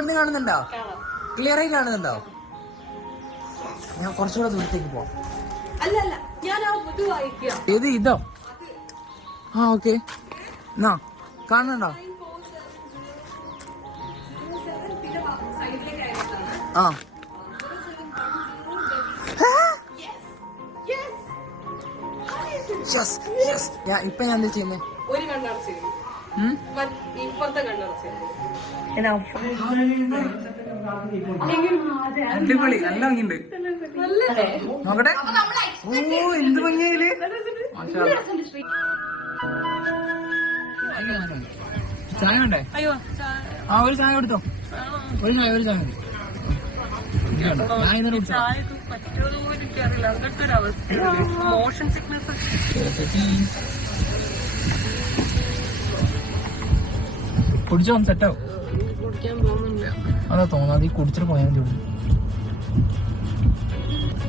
ഇവിടുന്ന് കാണുന്നുണ്ടോ? ക്ലിയർ ആയി കാണുന്നുണ്ടോ? ഞാൻ കുറച്ചുകൂടെ ദൂരത്തേക്ക് പോവാം. ഏത് ഇതോ? ആ ഓക്കെ. എന്നാ കാണുന്നുണ്ടോ? ആ ഇപ്പൊ ഞാൻ എന്താ ചെയ്യുന്നേ? അടിപൊളി, നല്ല ഭംഗിയുണ്ട്. നോക്കട്ടെ. ഓ എന്ത് ഭംഗിയായില്ലേ. ചായ വേണ്ടേ? ആ ഒരു ചായ കൊടുത്തോ. ഒരു ചായ മതി. കുടിച്ചോ, സെറ്റാവും. അതാ തോന്നാതെ കുടിച്ചിട്ട് പോയാൽ മതി.